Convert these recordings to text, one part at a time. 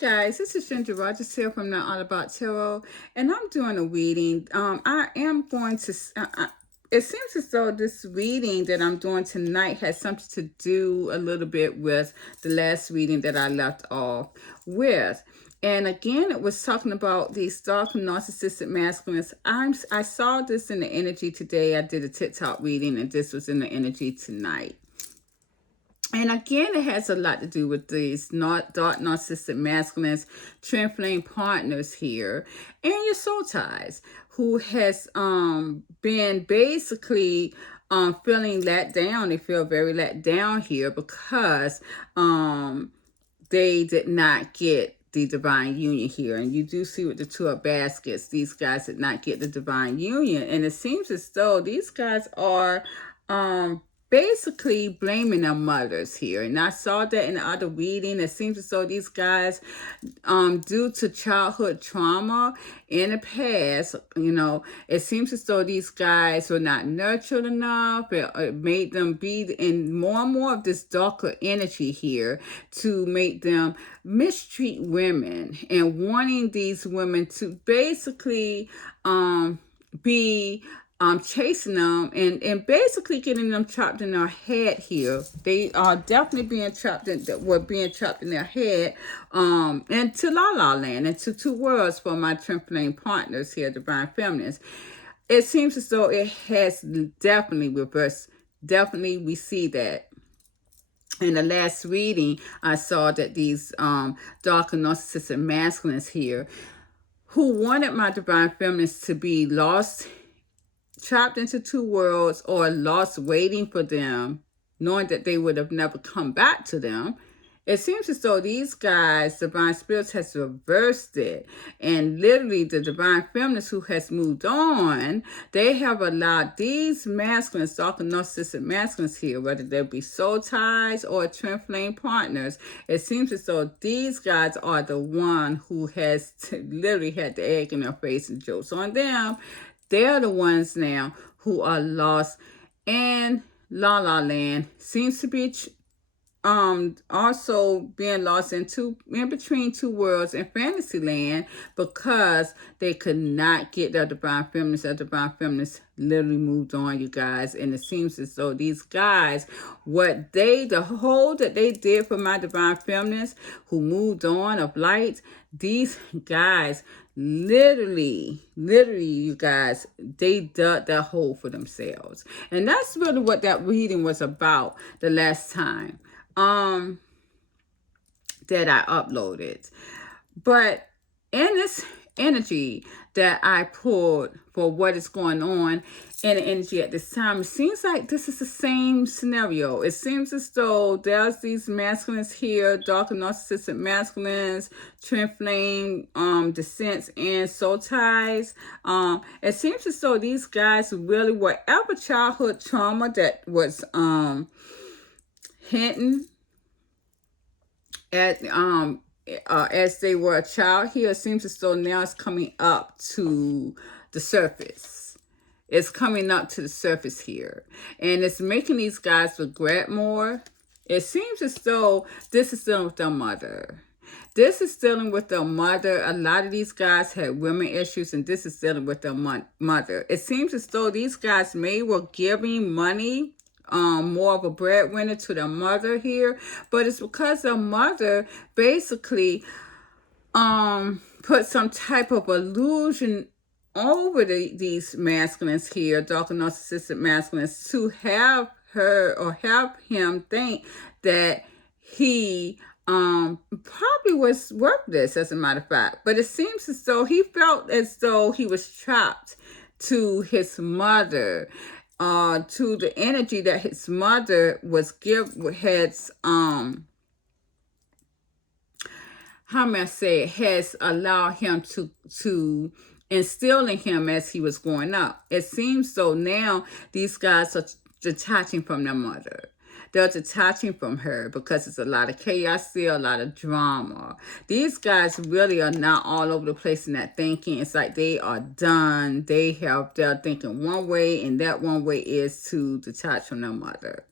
Guys, this is Ginger Rogers here from Not All About Tarot, and I'm doing a reading. I am going to. It seems as though this reading that I'm doing tonight has something to do a little bit with the last reading that I left off with. And again, it was talking about these dark narcissistic masculines. I saw this in the energy today. I did a TikTok reading, and this was in the energy tonight. And again, it has a lot to do with these dark narcissistic masculines, twin flame partners here, and your soul ties, who has been basically feeling let down. They feel very let down here because they did not get the divine union here. And you do see with the two of baskets, these guys did not get the divine union. And it seems as though these guys are basically blaming their mothers here. And I saw that in the other reading. It seems as though these guys, due to childhood trauma in the past, it seems as though these guys were not nurtured enough. It made them be in more and more of this darker energy here to make them mistreat women and wanting these women to basically be chasing them and basically getting them trapped in their head here. They are definitely being trapped in their head, and to La La Land, and to two worlds for my twin flame partners here, divine feminines. It seems as though it has definitely reversed. Definitely we see that. In the last reading, I saw that these darker narcissistic masculines here who wanted my divine feminines to be lost, trapped into two worlds, or lost waiting for them, knowing that they would have never come back to them. It seems as though these guys, divine spirits, has reversed it. And literally the divine feminines who has moved on, they have allowed these masculines, dark and narcissistic masculines here, whether they be soul ties or twin flame partners, it seems as though these guys are the one who has literally had the egg in their face and jokes on them. They're the ones now who are lost in La La Land. Seems to be also being lost in between two worlds in fantasy land because they could not get their divine feminines. Their divine feminines literally moved on, you guys. And it seems as though these guys, the whole that they did for my divine feminines who moved on of light, these guys literally, you guys, they dug that hole for themselves. And that's really what that reading was about the last time that I uploaded. But in this energy that I pulled for what is going on in the energy at this time, it seems like this is the same scenario. It seems as though there's these masculines here, dark and narcissistic masculines, twin flame descents, and soul ties. It seems as though these guys really, whatever childhood trauma that was hinting at as they were a child here, it seems as though now it's coming up to the surface. It's coming up to the surface here. And it's making these guys regret more. It seems as though this is dealing with their mother. This is dealing with their mother. A lot of these guys had women issues, and this is dealing with their mother. It seems as though these guys were giving money, more of a breadwinner to their mother here, but it's because their mother basically put some type of illusion over these masculines here, dark and narcissistic masculines, to have her or have him think that he probably was worthless, as a matter of fact. But it seems as though he felt as though he was trapped to his mother, to the energy that his mother was has has allowed him to instill in him as he was growing up. It seems so now these guys are detaching from their mother. They're detaching from her because there's a lot of chaos there, a lot of drama. These guys really are not all over the place in that thinking. It's like they are done. They're thinking one way, and that one way is to detach from their mother.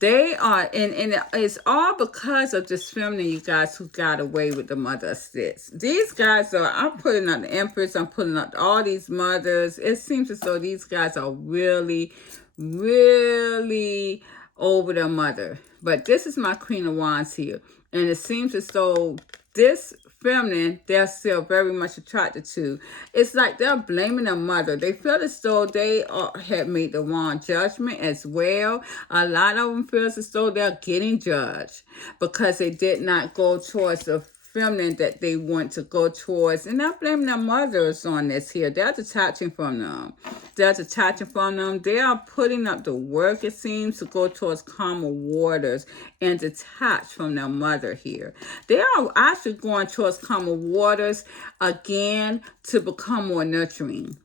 They are, and it's all because of this feminine, you guys, who got away with the mother of six. These guys are, I'm putting up the empress, I'm putting up all these mothers. It seems as though these guys are really, really over their mother. But this is my Queen of Wands here. And it seems as though this feminine they're still very much attracted to. It's like they're blaming their mother. They feel as though they had made the wrong judgment as well. A lot of them feel as though they're getting judged because they did not go towards the feminine that they want to go towards. And they're blaming their mothers on this here. They're detaching from them. They're detaching from them. They are putting up the work, it seems, to go towards calmer waters and detach from their mother here. They are actually going towards calmer waters again to become more nurturing.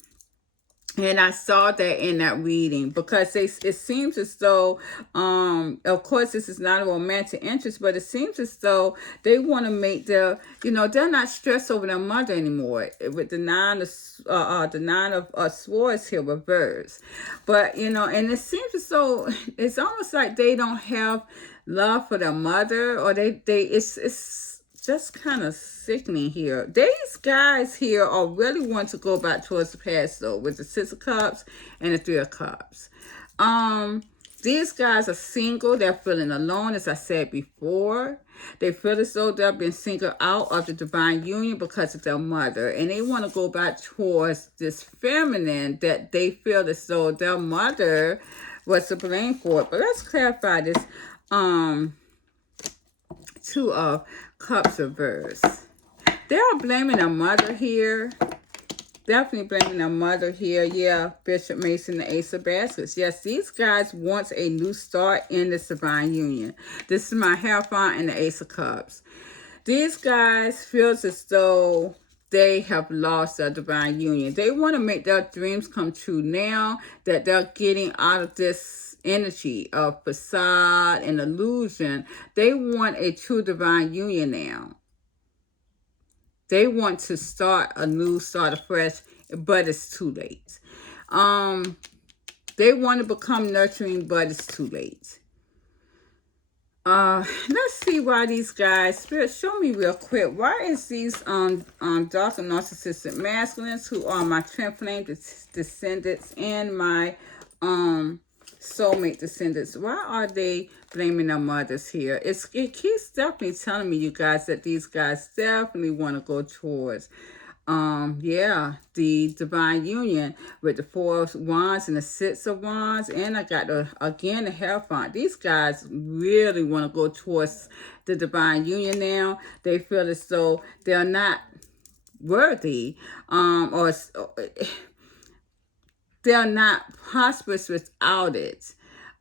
And I saw that in that reading because it seems as though, of course, this is not a romantic interest, but it seems as though they want to make they're not stressed over their mother anymore with the nine of swords here reversed. But, and it seems as though it's almost like they don't have love for their mother, or it's just kind of sickening here. These guys here are really want to go back towards the past, though, with the Six of Cups and the Three of Cups. These guys are single. They're feeling alone, as I said before. They feel as though they've been singled out of the divine union because of their mother. And they want to go back towards this feminine that they feel as though their mother was to blame for it. But let's clarify this. Two of Cups reversed. They are blaming their mother here. Definitely blaming their mother here. Yeah, Bishop Mason, the Ace of Baskets. Yes, these guys want a new start in this divine union. This is my Hierophant and the Ace of Cups. These guys feel as though they have lost their divine union. They want to make their dreams come true now that they're getting out of this energy of facade and illusion. They want a true divine union now. They want to start afresh, but it's too late. They want to become nurturing, but it's too late. Let's see why these guys, Spirit, show me real quick. Why is these dark and narcissistic masculines, who are my twin flame descendants and my soulmate descendants, why are they blaming their mothers here? It keeps definitely telling me, you guys, that these guys definitely want to go towards the divine union with the Four of Wands and the Six of Wands, and I got the Hierophant. These guys really want to go towards the divine union now. They feel as though they're not worthy, or they're not prosperous without it.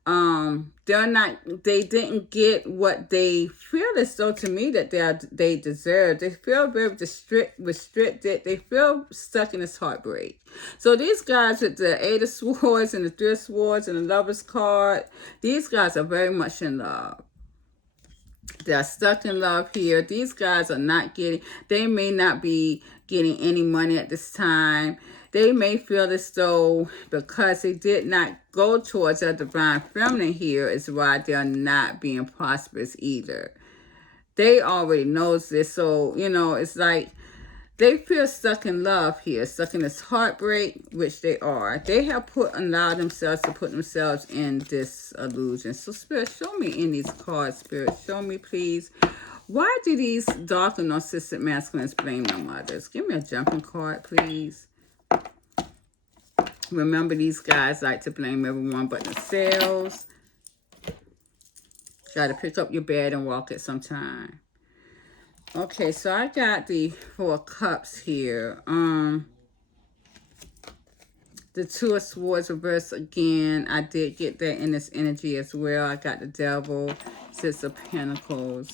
They didn't get what they feel as though, to me, that they deserve. They feel very restricted. They feel stuck in this heartbreak. So these guys with the Eight of Swords and the Three of Swords and the Lover's card, these guys are very much in love. They're stuck in love here. These guys are not they may not be getting any money at this time. They may feel as though because they did not go towards a divine feminine here is why they're not being prosperous either. They already knows this. So, it's like they feel stuck in love here, stuck in this heartbreak, which they are. They have allowed themselves to put themselves in this illusion. So, Spirit, show me in these cards, Spirit. Show me, please. Why do these dark and narcissistic masculines blame their mothers? Give me a jumping card, please. Remember, these guys like to blame everyone but themselves. Try to pick up your bed and walk it sometime. Okay, so I got the Four Cups here. The Two of Swords reversed again. I did get that in this energy as well. I got the Devil, Six of Pentacles,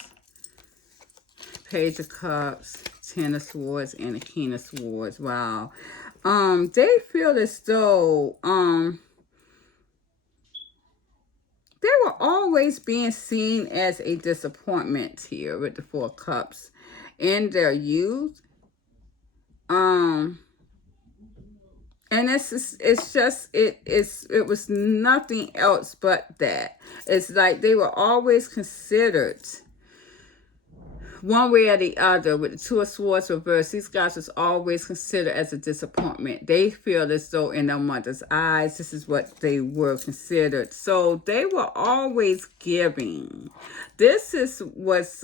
Page of Cups, Ten of Swords, and the King of Swords. Wow. They feel as though they were always being seen as a disappointment here with the Four Cups in their youth. And it was nothing else but that. It's like they were always considered one way or the other. With the Two of Swords reversed, these guys was always considered as a disappointment. They feel as though in their mother's eyes, this is what they were considered. So they were always giving. This is was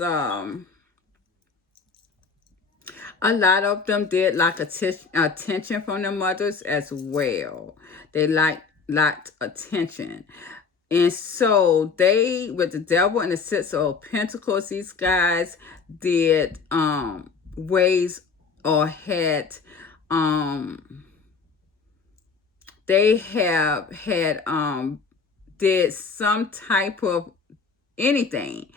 a lot of them did like attention from their mothers as well. They lacked attention. And so they, with the devil and the six of pentacles, these guys did ways or had they have had did some type of anything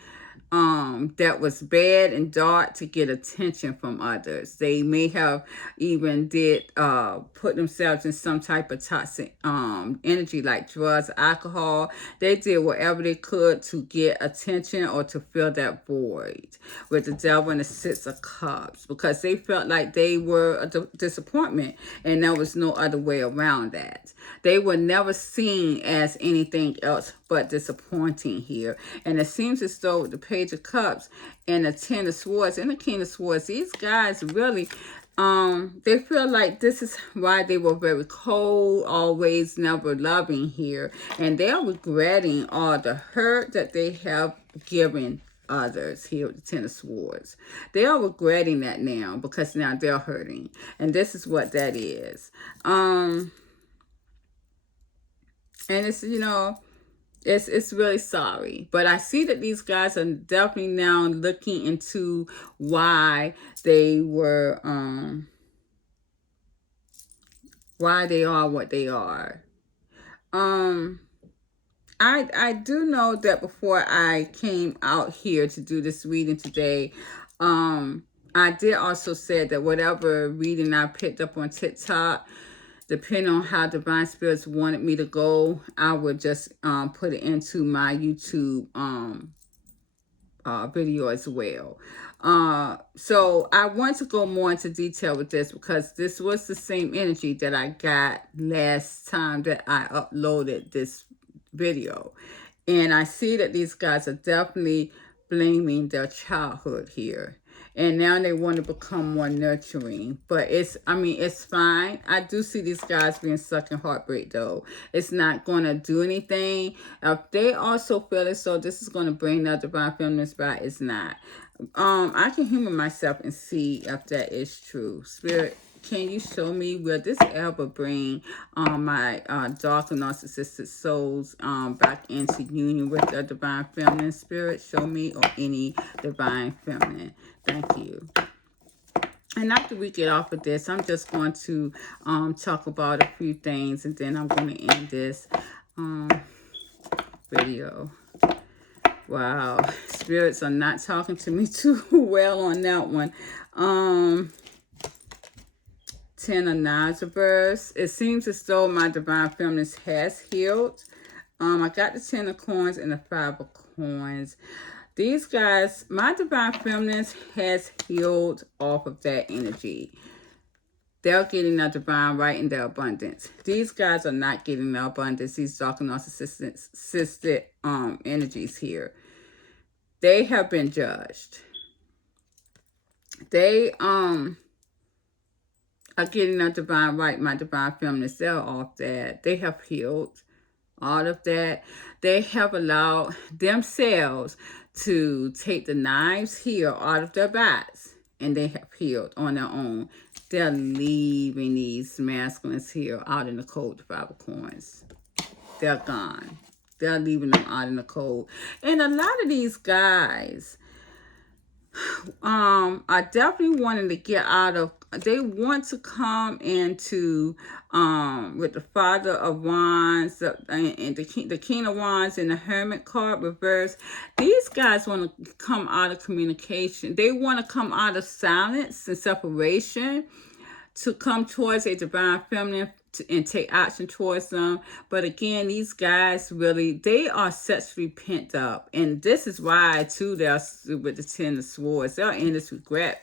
that was bad and dark to get attention from others. They may have even did put themselves in some type of toxic energy like drugs, alcohol. They did whatever they could to get attention or to fill that void with the devil and the six of cups, because they felt like they were a disappointment and there was no other way around that. They were never seen as anything else but disappointing here. And it seems as though with the Page of Cups and the Ten of Swords and the King of Swords, these guys really, they feel like this is why they were very cold, always never loving here. And they're regretting all the hurt that they have given others here with the Ten of Swords. They are regretting that now because now they're hurting. And this is what that is. And it's, it's really sorry. But I see that these guys are definitely now looking into why they were, why they are what they are. I do know that before I came out here to do this reading today, I did also say that whatever reading I picked up on TikTok, depending on how Divine Spirits wanted me to go, I would just put it into my YouTube video as well. So I want to go more into detail with this because this was the same energy that I got last time that I uploaded this video. And I see that these guys are definitely blaming their childhood here. And now they want to become more nurturing. But it's fine. I do see these guys being stuck in heartbreak, though. It's not going to do anything. If they also feel it, so this is going to bring their divine feminine back, it's not. I can humor myself and see if that is true. Spirit, can you show me will this ever bring my dark and narcissistic souls back into union with the divine feminine? Spirit, show me, or any divine feminine. Thank you. And after we get off of this, I'm just going to talk about a few things, and then I'm going to end this video. Wow, spirits are not talking to me too well on that one. 10 of Knives reverse. It seems as though my divine feminine has healed. I got the 10 of Coins and the 5 of Coins. These guys, my divine feminine has healed off of that energy. They're getting their divine right in their abundance. These guys are not getting their abundance. These dark and narcissistic energies here. They have been judged. They are getting their divine right. My divine feminine, they're off that. They have healed all of that. They have allowed themselves to take the knives here out of their backs, and they have healed on their own. They're leaving these masculines here out in the cold, the 5 of Coins. They're gone. They're leaving them out in the cold. And a lot of these guys are definitely wanting to get out of, they want to come into with the Father of Wands and the King of Wands and the Hermit card reverse. These guys want to come out of communication. They want to come out of silence and separation to come towards a divine feminine and take action towards them. But again, these guys really, they are sexually pent up. And this is why, too, they're with the 10 of Swords. They're in this regret,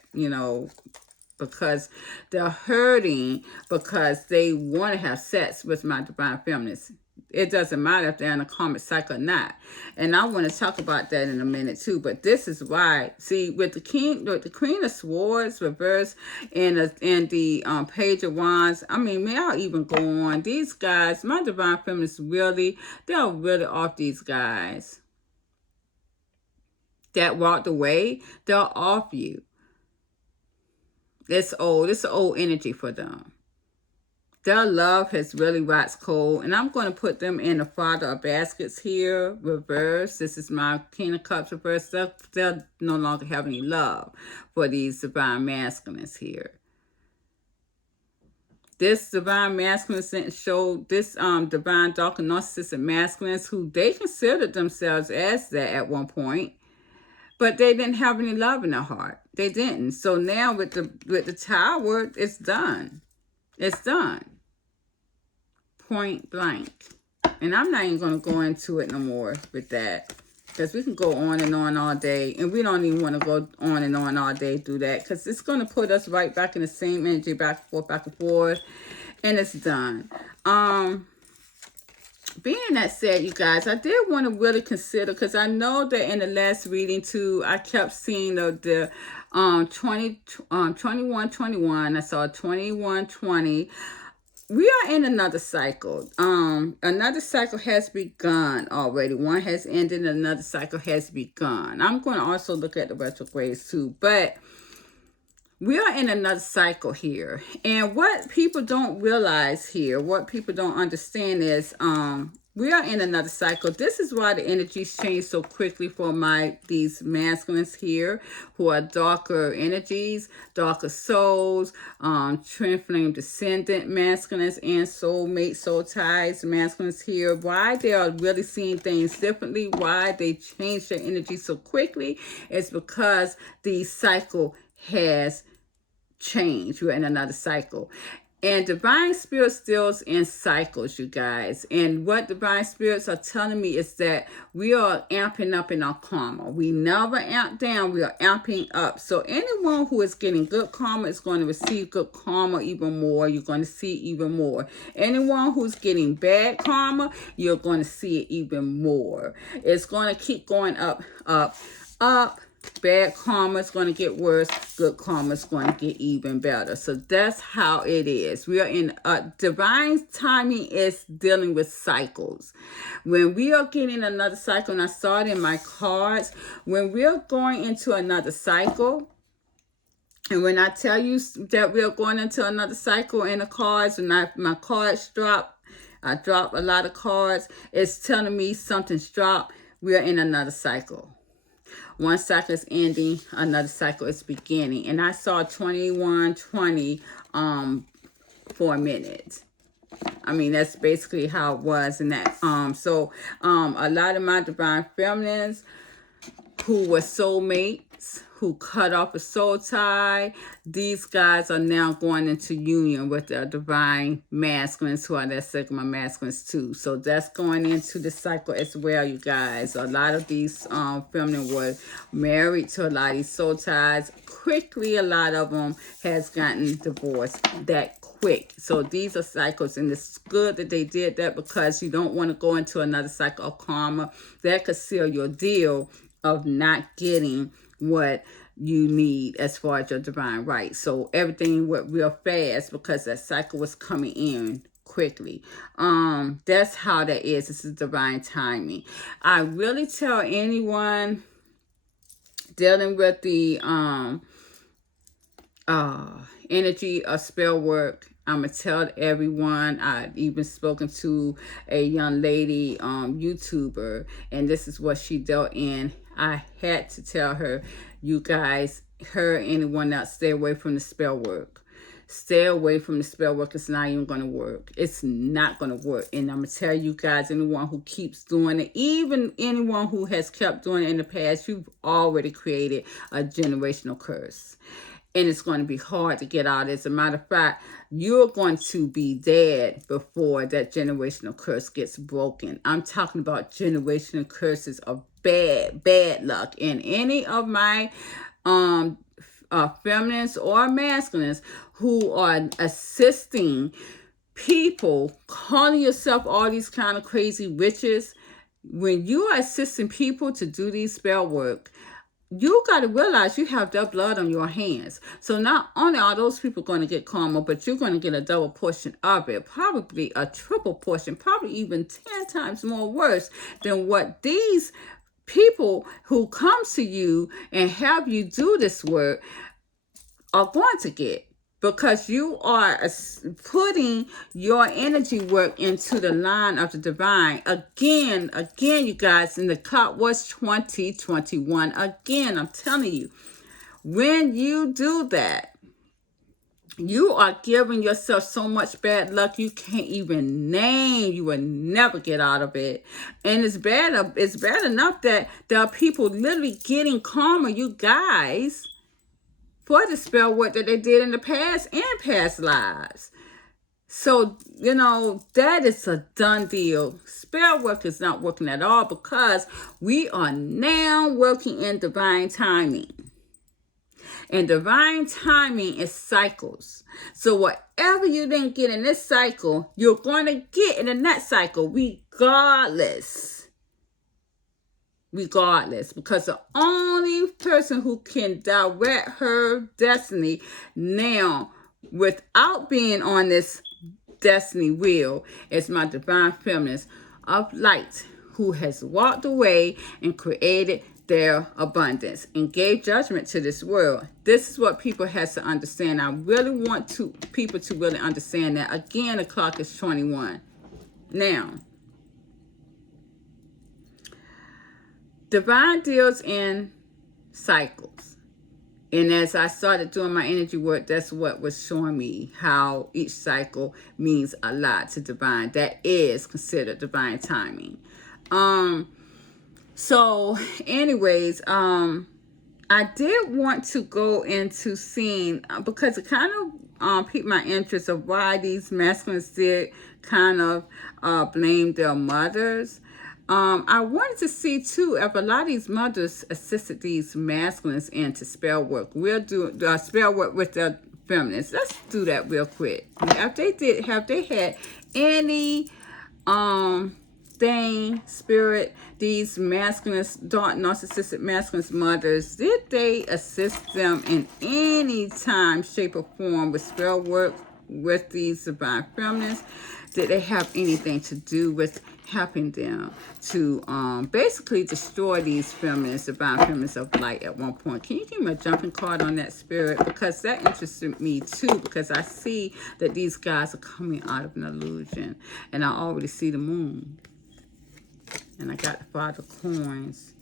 because they're hurting because they want to have sex with my divine feminines. It doesn't matter if they're in a karmic cycle or not. And I want to talk about that in a minute too. But this is why, see, with the Queen of Swords reversed and the Page of Wands, I mean, may I even go on? These guys, my divine feminists they're really off these guys that walked away. They're off you. It's old. It's an old energy for them. Their love has really waxed cold. And I'm going to put them in the Father of Baskets here, reverse. This is my King of Cups reverse. They'll no longer have any love for these divine masculines here. This divine masculine showed this divine dark and narcissistic masculines who they considered themselves as that at one point. But they didn't have any love in their heart. They didn't. So now with the Tower, it's done. It's done. Point blank. And I'm not even going to go into it no more with that. Because we can go on and on all day. And we don't even want to go on and on all day through that. Because it's going to put us right back in the same energy, back and forth. And it's done. Being that said, you guys, I did want to really consider, because I know that in the last reading too, I kept seeing the 21-21. I saw 21-20. We are in another cycle. Another cycle has begun already. One has ended, and another cycle has begun. I'm going to also look at the retrogrades too, but we are in another cycle here. And what people don't realize here, what people don't understand is we are in another cycle. This is why the energies change so quickly for these masculines here who are darker energies, darker souls, twin flame descendant masculines, and soulmate, soul ties masculines here. Why they are really seeing things differently, why they change their energy so quickly is because the cycle has changed. We're in another cycle. And divine spirit stills in cycles, you guys. And what divine spirits are telling me is that we are amping up in our karma. We never amp down, we are amping up. So anyone who is getting good karma is going to receive good karma even more. You're going to see even more. Anyone who's getting bad karma, you're going to see it even more. It's going to keep going up, up, up. Bad karma is going to get worse. Good karma is going to get even better. So that's how it is. We are in divine timing is dealing with cycles. When we are getting another cycle, and I saw it in my cards, when we're going into another cycle, and when I tell you that we're going into another cycle in the cards, when my cards drop, I drop a lot of cards, it's telling me something's dropped. We are in another cycle. One cycle is ending, another cycle is beginning. And I saw 21-20 for a minute. I mean, that's basically how it was in that. So a lot of my divine feminines who were soulmates, who cut off a soul tie, these guys are now going into union with their divine masculines who are their Sigma masculines too. So that's going into the cycle as well, you guys. A lot of these feminine were married to a lot of these soul ties. Quickly, a lot of them has gotten divorced that quick. So these are cycles, and it's good that they did that because you don't want to go into another cycle of karma. That could seal your deal of not getting what you need as far as your divine right. So everything went real fast because that cycle was coming in quickly. That's how that is. This is divine timing. I really tell anyone dealing with the energy of spell work, I'm going to tell everyone. I've even spoken to a young lady, YouTuber, and this is what she dealt in. I had to tell her, you guys, her and anyone else, stay away from the spell work. Stay away from the spell work. It's not even going to work. It's not going to work. And I'm going to tell you guys, anyone who keeps doing it, even anyone who has kept doing it in the past, you've already created a generational curse. And it's going to be hard to get out. As a matter of fact, you're going to be dead before that generational curse gets broken. I'm talking about generational curses of bad luck. And any of my feminines or masculines who are assisting people, calling yourself all these kind of crazy witches. When you are assisting people to do these spell work, you got to realize you have their blood on your hands. So not only are those people going to get karma, but you're going to get a double portion of it, probably a triple portion, probably even 10 times more worse than what these people who come to you and have you do this work are going to get, because you are putting your energy work into the line of the divine. Again, you guys, and the cut was 2021. Again, I'm telling you, when you do that, you are giving yourself so much bad luck you can't even name. You will never get out of it. And it's bad. It's bad enough that there are people literally getting karma, you guys, for the spell work that they did in the past and past lives. So, that is a done deal. Spell work is not working at all, because we are now working in divine timing. And divine timing is cycles. So whatever you didn't get in this cycle, you're going to get in the next cycle, regardless. Because the only person who can direct her destiny now without being on this destiny wheel is my divine feminist of light, who has walked away and created their abundance and gave judgment to this world. This is what people has to understand. I really want people to really understand that. Again, the clock is 21. Now, divine deals in cycles. And as I started doing my energy work, that's what was showing me how each cycle means a lot to divine. That is considered divine timing. So anyways, I did want to go into seeing, because it kind of piqued my interest of why these masculines did kind of blame their mothers. I wanted to see too if a lot of these mothers assisted these masculines into spell work. We'll do spell work with the feminists. Let's do that real quick. Have they had any spirit, these masculines, dark narcissistic masculines mothers, did they assist them in any time, shape, or form with spell work with these divine feminists? Did they have anything to do with helping them to basically destroy these feminists, divine feminists of light at one point? Can you give me a jumping card on that, spirit? Because that interested me too, because I see that these guys are coming out of an illusion, and I already see the moon. And I got the Father of Coins,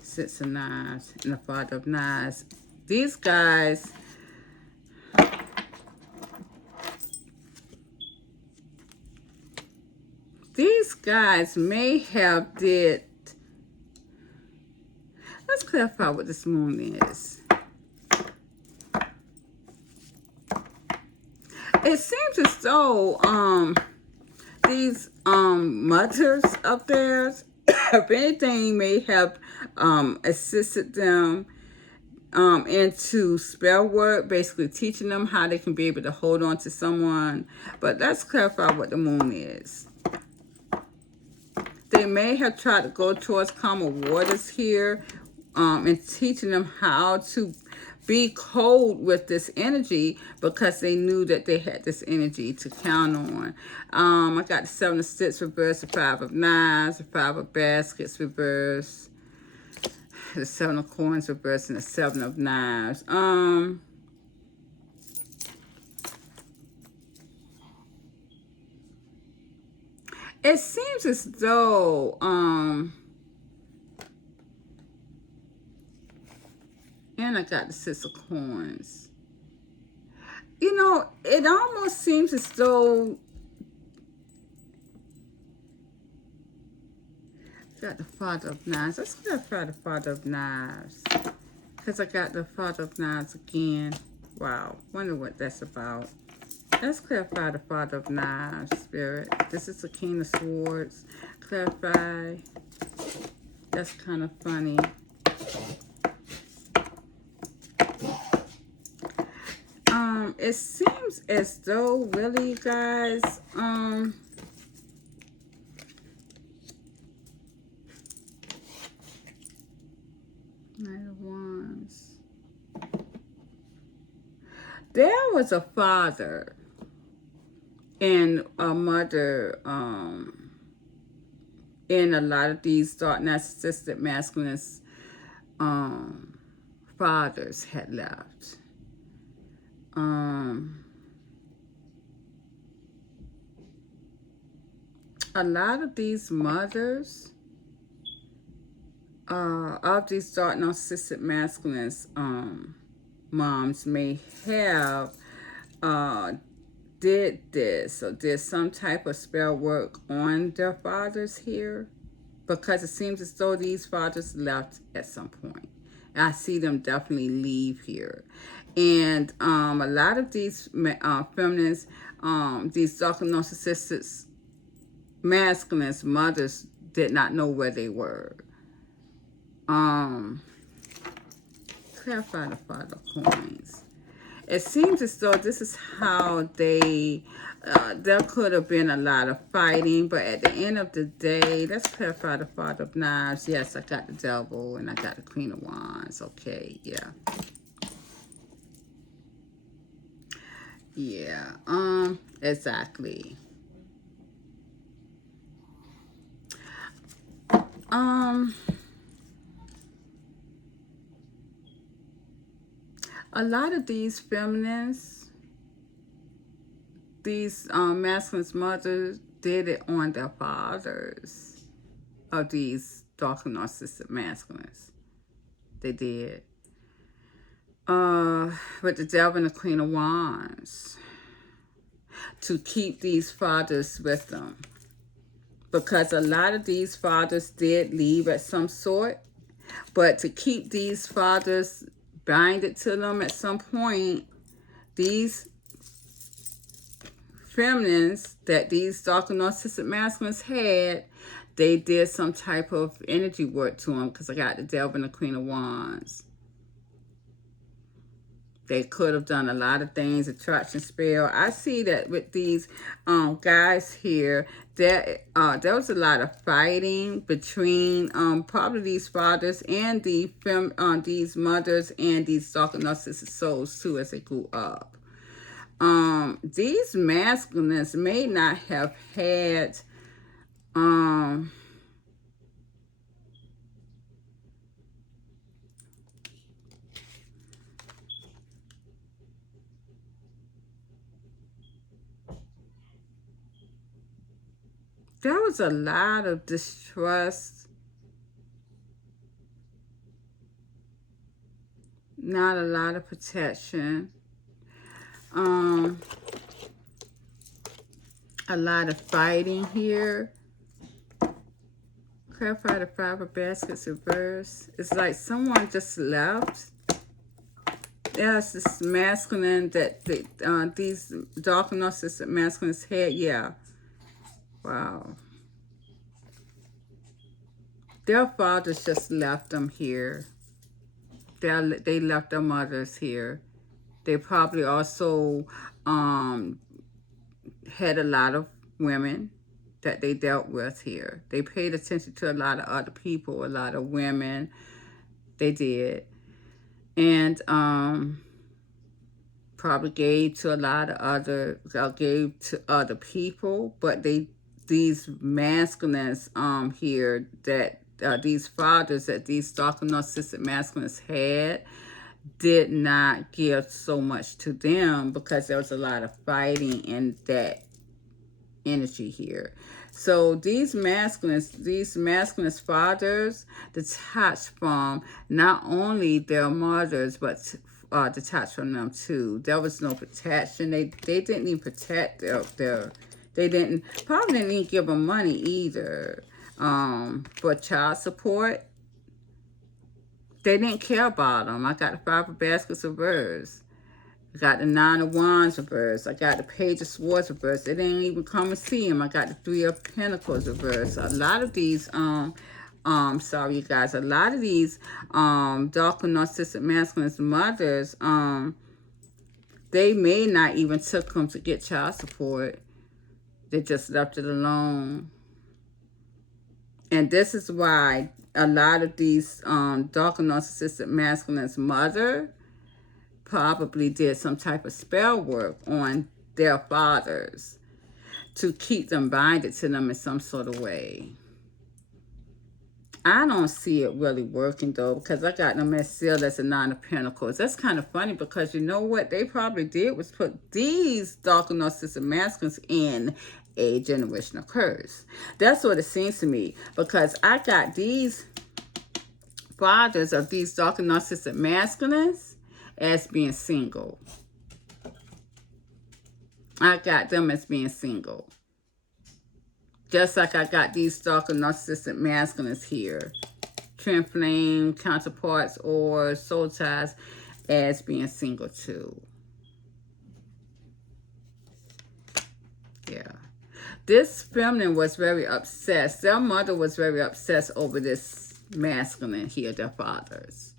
Six of Knives, and the Father of Knives. These guys, may have did. Let's clarify what this moon is. It seems as though these mothers of theirs, if anything, may have assisted them into spell work, basically teaching them how they can be able to hold on to someone. But let's clarify what the moon is. They may have tried to go towards calmer waters here, and teaching them how to be cold with this energy, because they knew that they had this energy to count on. I got the Seven of Sticks reversed, the Five of Knives, the Five of Baskets reversed, the Seven of Coins reversed, and the Seven of Knives. It seems as though and I got the Six of Coins. It almost seems as though got the Father of Knives. Let's clarify the Father of Knives, because I got the Father of Knives again. Wow, wonder what that's about. Let's clarify the Father of Knives, spirit. This is the King of Swords. Clarify. That's kind of funny. It seems as though, really, guys, Knight of Wands. There was a father and a mother, in a lot of these dark narcissistic masculine fathers had left. A lot of these mothers of these dark narcissistic masculines moms may have did this or did some type of spell work on their fathers here, because it seems as though these fathers left at some point. I see them definitely leave here. And a lot of these feminines, these dark narcissistic masculines, mothers did not know where they were. Clarify the Five of Coins. It seems as though this is how they, there could have been a lot of fighting, but at the end of the day, let's clarify the Five of Knives. Yes, I got the Devil and I got the Queen of Wands. Okay, yeah. Yeah, exactly. A lot of these feminists, these masculine mothers, did it on their fathers of these dark narcissistic masculines. They did. With the Devil and the Queen of Wands, to keep these fathers with them. Because a lot of these fathers did leave at some sort, but to keep these fathers binded to them at some point, these feminines that these dark narcissistic masculines had, they did some type of energy work to them, because I got the Devil and the Queen of Wands. They could have done a lot of things, attraction spell. I see that with these guys here, there was a lot of fighting between probably these fathers and these mothers and these dark narcissistic souls too, as they grew up. These masculines may not have had there was a lot of distrust, not a lot of protection, a lot of fighting here. Clarify the Five of Baskets reverse. It's like someone just left. There's this masculine that these dark narcissistic masculines had. Yeah. Wow. Their fathers just left them here. They left their mothers here. They probably also had a lot of women that they dealt with here. They paid attention to a lot of other people, a lot of women. They did. And probably gave to other people, but these masculines here that these fathers that these dark narcissistic masculines had did not give so much to them, because there was a lot of fighting in that energy here. So these masculines fathers detached from not only their mothers, but detached from them too. There was no protection. They didn't even protect they probably didn't even give them money either for child support. They didn't care about them. I got the Five of Baskets reverse. I got the Nine of Wands reverse. I got the Page of Swords reverse. They didn't even come and see him. I got the Three of Pentacles reverse. A lot of these, sorry you guys, a lot of these dark narcissistic masculine mothers, They may not even took them to get child support. They just left it alone. And this is why a lot of these darker narcissistic masculine's mother probably did some type of spell work on their fathers to keep them binded to them in some sort of way. I don't see it really working though, because I got them as sealed as a Nine of Pentacles. That's kind of funny, because you know what they probably did was put these darker narcissistic masculines in a generational curse. That's what it seems to me, because I got these fathers of these darker narcissistic masculines as being single. I got them as being single. Just like I got these darker narcissistic masculines here. Twin flame counterparts or soul ties as being single too. Yeah. This feminine was very obsessed. Their mother was very obsessed over this masculine here, their fathers.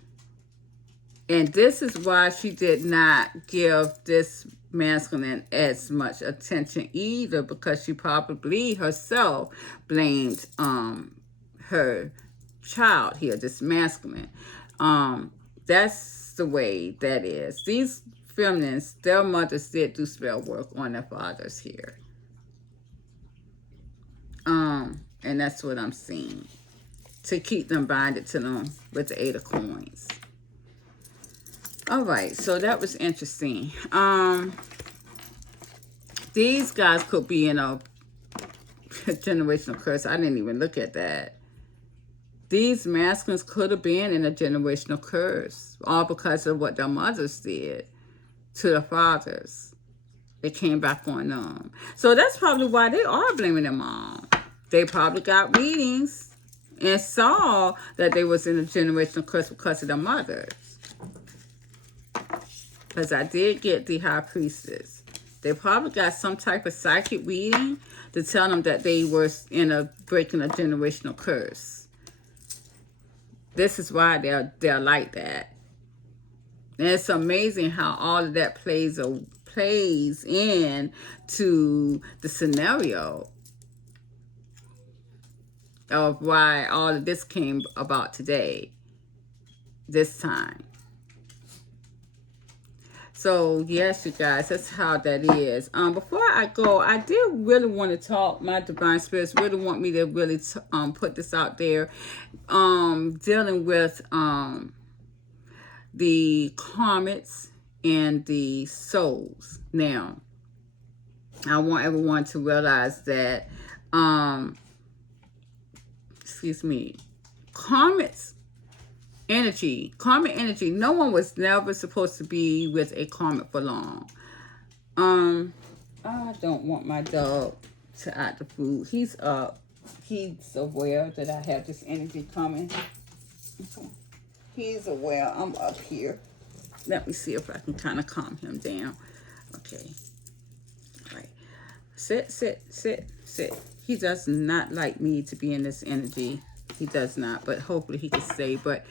And this is why she did not give this masculine as much attention either, because she probably herself blamed her child here, this masculine. That's the way that is. These feminines, their mothers did do spell work on their fathers here. And that's what I'm seeing, to keep them binded to them with the Eight of Coins. All right, so that was interesting. These guys could be in a generational curse. I didn't even look at that. These masculines could have been in a generational curse, all because of what their mothers did to their fathers. It came back on them. So that's probably why they are blaming their mom. They probably got readings and saw that they was in a generational curse because of their mothers. Because I did get the High Priestess. They probably got some type of psychic reading to tell them that they were breaking a generational curse. This is why they're like that. And it's amazing how all of that plays in to the scenario of why all of this came about today, this time. So, yes, you guys, that's how that is. Before I go, I did really want to talk, my divine spirits really want me to really put this out there, dealing with the karmics and the souls. Now, I want everyone to realize that, karmic energy, no one was never supposed to be with a karmic for long. I don't want my dog to act the food. He's up. He's aware that I have this energy coming. He's aware I'm up here. Let me see if I can kind of calm him down. Okay. All right. Sit. He does not like me to be in this energy. He does not, but hopefully he can stay. But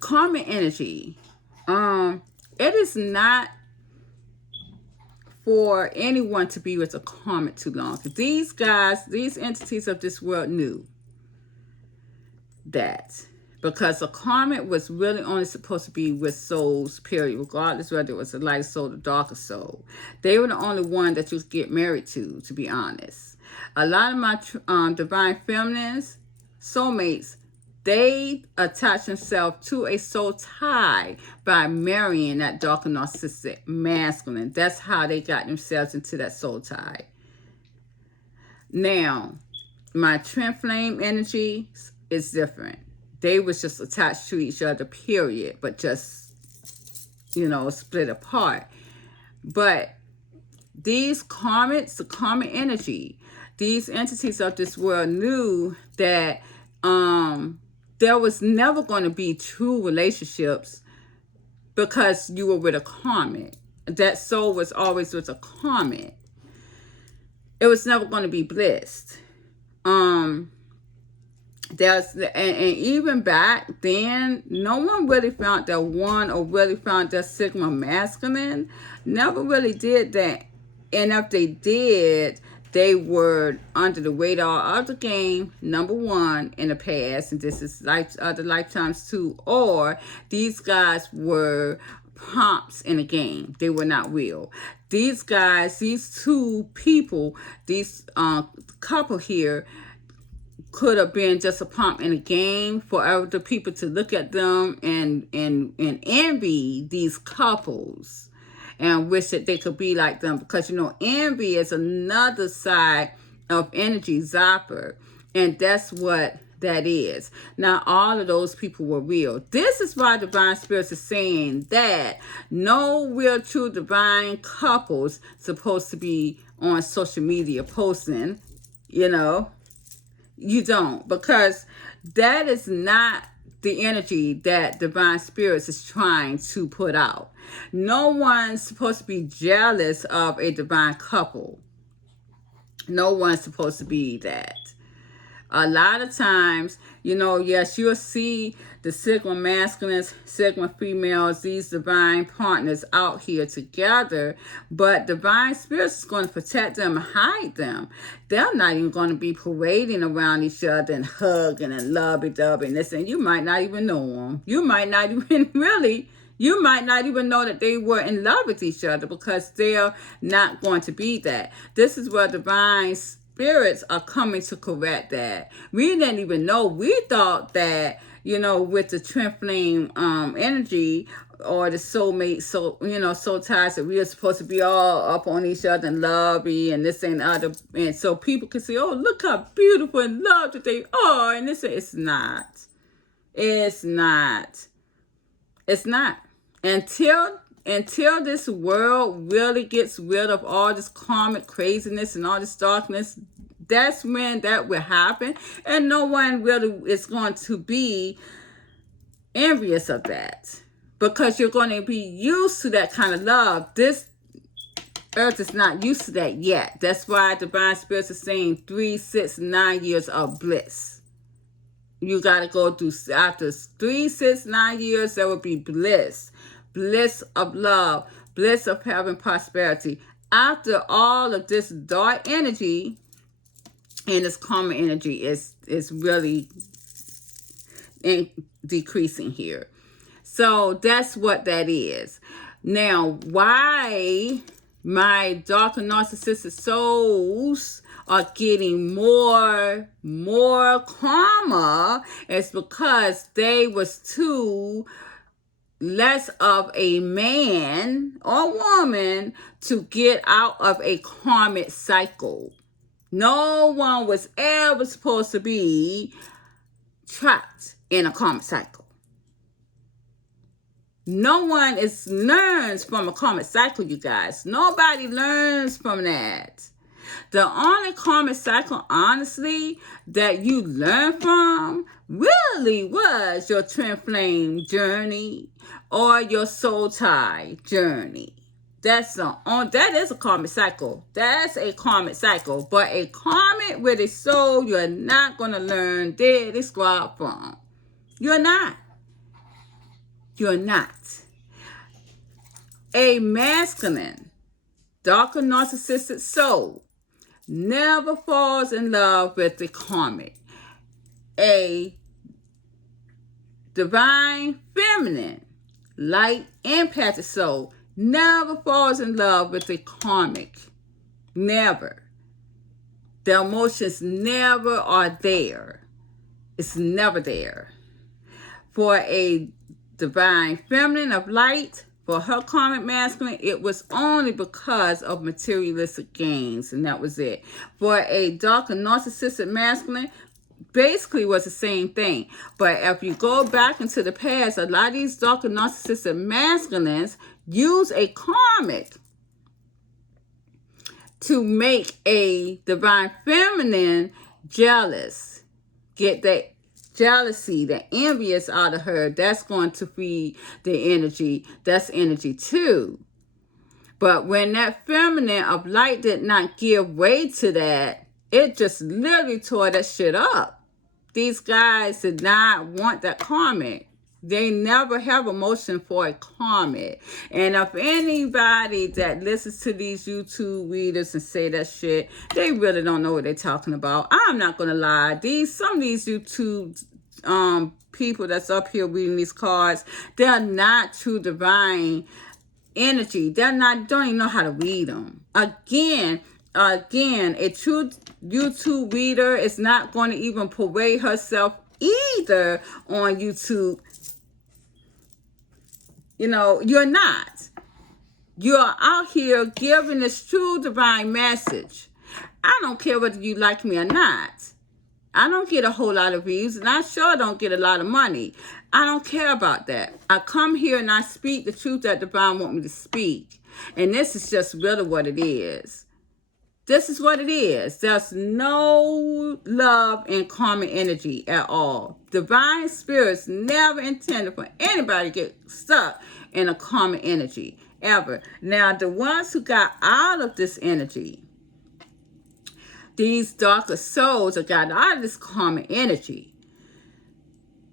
karmic energy, it is not for anyone to be with a karmic too long. These guys, these entities of this world knew that, because a karmic was really only supposed to be with souls, period, regardless whether it was a light soul or darker soul. They were the only one that you could get married to be honest. A lot of my divine feminines, soulmates, they attach themselves to a soul tie by marrying that darker narcissistic masculine. That's how they got themselves into that soul tie. Now, my twin flame energy is different. They was just attached to each other, period, but just, split apart. But these karmics, the karmic energy, these entities of this world knew that there was never going to be true relationships because you were with a karmic. That soul was always with a karmic. It was never going to be blissed. And even back then, no one really found that one or really found that Sigma masculine. Never really did that. And if they did, they were under the radar of the game, number one, in the past, and this is other lifetimes too, or these guys were prompts in a game. They were not real. These guys, these two people, these couple here, could have been just a prompt in a game for other people to look at them and envy these couples and wish that they could be like them, because envy is another side of energy zapper, and that's what that is. Now, all of those people were real. This is why Divine Spirits is saying that no real true divine couples supposed to be on social media posting. You don't, because that is not the energy that Divine Spirits is trying to put out. No one's supposed to be jealous of a divine couple. No one's supposed to be that. A lot of times, yes, you'll see the Sigma masculines, Sigma females, these divine partners out here together, but Divine Spirits is going to protect them and hide them. They're not even going to be parading around each other and hugging and lovey-dovey and this, and you might not even know them. You might not even know that they were in love with each other, because they're not going to be that. This is where Divine Spirits are coming to correct that. We didn't even know. We thought that, with the twin flame energy or the soulmate, soul ties, that we are supposed to be all up on each other and lovey and this and other. And so people can say, oh, look how beautiful and loved that they are. And this, it's not. It's not. It's not. Until this world really gets rid of all this karmic craziness and all this darkness, that's when that will happen. And no one really is going to be envious of that, because you're going to be used to that kind of love. This earth is not used to that yet. That's why Divine Spirits is saying 3, 6, 9 years of bliss. You got to go through, after 3, 6, 9 years, there will be bliss. Bliss of love, bliss of having prosperity. After all of this dark energy and this karma energy is really decreasing here. So that's what that is. Now, why my darker narcissistic souls are getting more karma is because they was too less of a man or woman to get out of a karmic cycle. No one was ever supposed to be trapped in a karmic cycle. No one learns from a karmic cycle, you guys. Nobody learns from that. The only karmic cycle, honestly, that you learn from really was your twin flame journey or your soul tie journey. That is a karmic cycle. That's a karmic cycle. But a karmic with a soul, you're not going to learn daily squad from. You're not. You're not. A masculine, darker narcissistic soul never falls in love with the karmic. A divine feminine, light empathic soul never falls in love with the karmic. Never. The emotions never are there. It's never there. For a divine feminine of light, for her karmic masculine, it was only because of materialistic gains, and that was it. For a darker narcissistic masculine, basically was the same thing. But if you go back into the past, a lot of these darker narcissistic masculines use a karmic to make a divine feminine jealous. Get that jealousy, the envious out of her. That's going to feed the energy. That's energy too. But when that feminine of light did not give way to that, it just literally tore that shit up. These guys did not want that karmic. They never have emotion for a karmic. And if anybody that listens to these YouTube readers and say that shit, they really don't know what they're talking about. I'm not gonna lie. Some of these YouTube people that's up here reading these cards, they're not true divine energy. Don't even know how to read them. Again, a true YouTube reader is not going to even parade herself either on YouTube. You know, you're not. You're out here giving this true divine message. I don't care whether you like me or not. I don't get a whole lot of views, and I sure don't get a lot of money. I don't care about that. I come here and I speak the truth that divine want me to speak. And this is just really what it is. This is what it is. There's no love in karmic energy at all. Divine spirits never intended for anybody to get stuck in a karmic energy, ever. Now, the ones who got out of this energy, these darker souls that got out of this karmic energy,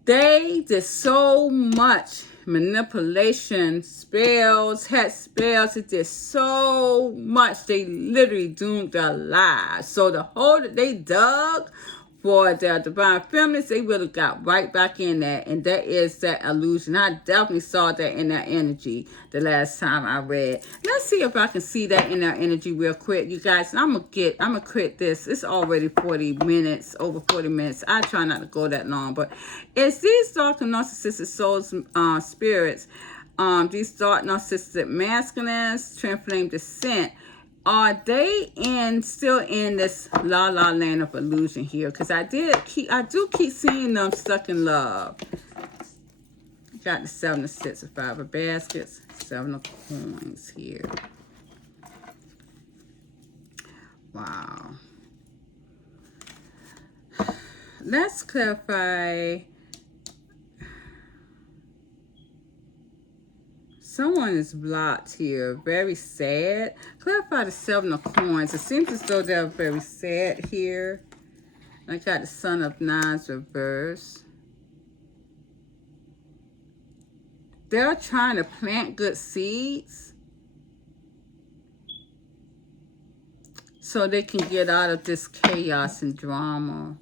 they did so much manipulation, spells, had spells. It did so much. They literally doomed their lives. So the hole that they dug for their divine feminines, they really got right back in that. And that is that illusion. I definitely saw that in that energy the last time I read. Let's see if I can see that in that energy real quick, you guys. And I'm gonna quit this. It's already 40 minutes, over 40 minutes. I try not to go that long, but it's these dark and narcissistic souls, spirits, these dark narcissistic masculines, twin flame descent. Are they still in this la la land of illusion here? Because I do keep seeing them stuck in love. Got the 7 of 6 of 5 of baskets, 7 of coins here. Wow. Let's clarify. Someone is blocked here. Very sad. Clarify the 7 of coins. It seems as though they're very sad here. I got the Son of Nines reverse. They're trying to plant good seeds so they can get out of this chaos and drama.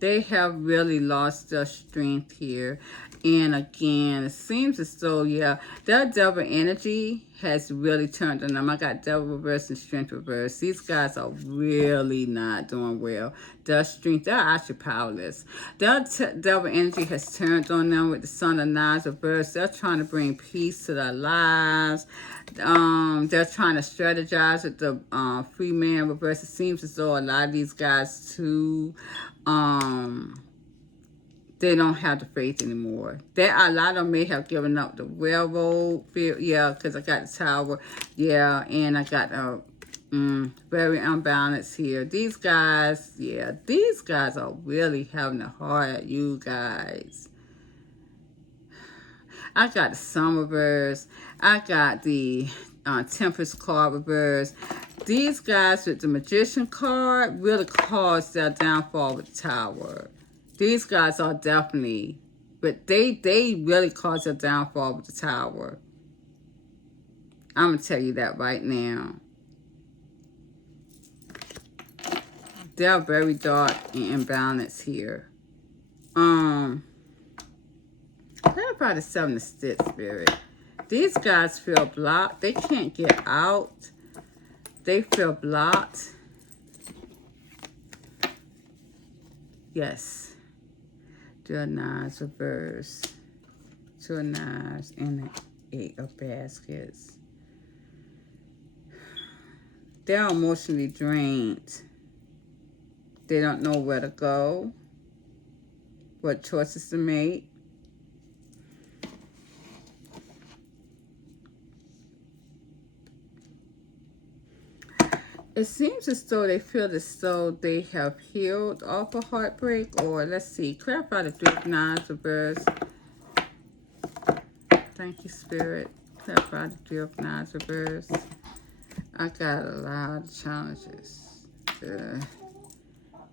They have really lost their strength here. And again, it seems as though, yeah, their devil energy has really turned on them. I got devil reverse and strength reverse. These guys are really not doing well. Their strength, they're actually powerless. Their devil energy has turned on them with the Son of Nines reverse. They're trying to bring peace to their lives. They're trying to strategize with the free man reverse. It seems as though a lot of these guys too, they don't have the faith anymore. A lot of them may have given up the railroad field. Yeah, because I got the tower. Yeah, and I got very unbalanced here. These guys, yeah, these guys are really having a hard, you guys. I got the Sun reverse. I got the Temperance card reverse. These guys with the Magician card really caused their downfall with the Tower. These guys are definitely, but they really caused their downfall with the Tower. I'm going to tell you that right now. They're very dark and imbalanced here. Clarify the 7 of Sticks, Spirit. These guys feel blocked. They can't get out. They feel blocked. Yes. 2 of Nines reverse. 2 of Nines and the 8 of baskets. They're emotionally drained. They don't know where to go, what choices to make. It seems as though they feel as though they have healed off a heartbreak, or let's see, clarify the 3 of Nines reverse. Thank you, Spirit. Clarify the 3 of Nines reverse. I got a lot of challenges.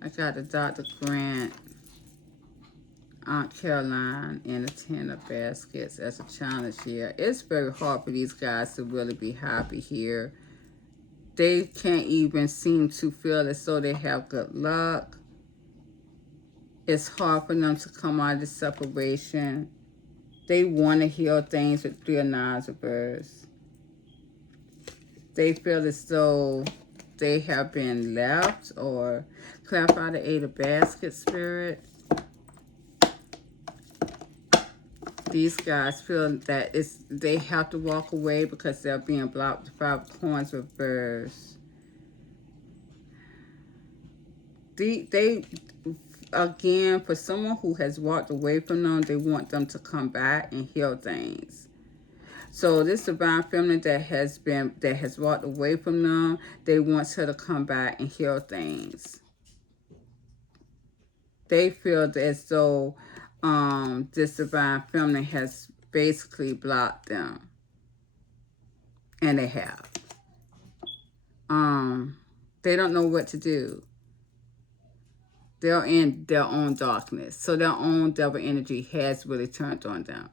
I got the Dr. Grant. Aunt Caroline and the 10 of baskets as a challenge here. It's very hard for these guys to really be happy here. They can't even seem to feel as though they have good luck. It's hard for them to come out of the separation. They want to heal things with 3 of Nines reverse. They feel as though they have been left, or clarify the 8 of baskets, Spirit. These guys feel that they have to walk away because they're being blocked with the 5 of coins reverse. They again, for someone who has walked away from them, they want them to come back and heal things. So this divine feminine that has walked away from them, they want her to come back and heal things. They feel as though this divine feminine has basically blocked them. And they have. They don't know what to do. They're in their own darkness. So their own devil energy has really turned on them.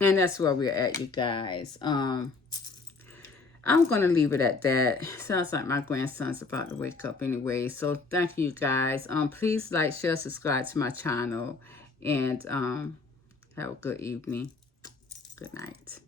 And that's where we're at, you guys. I'm going to leave it at that. Sounds like my grandson's about to wake up anyway. So thank you, guys. Please like, share, subscribe to my channel. And have a good evening. Good night.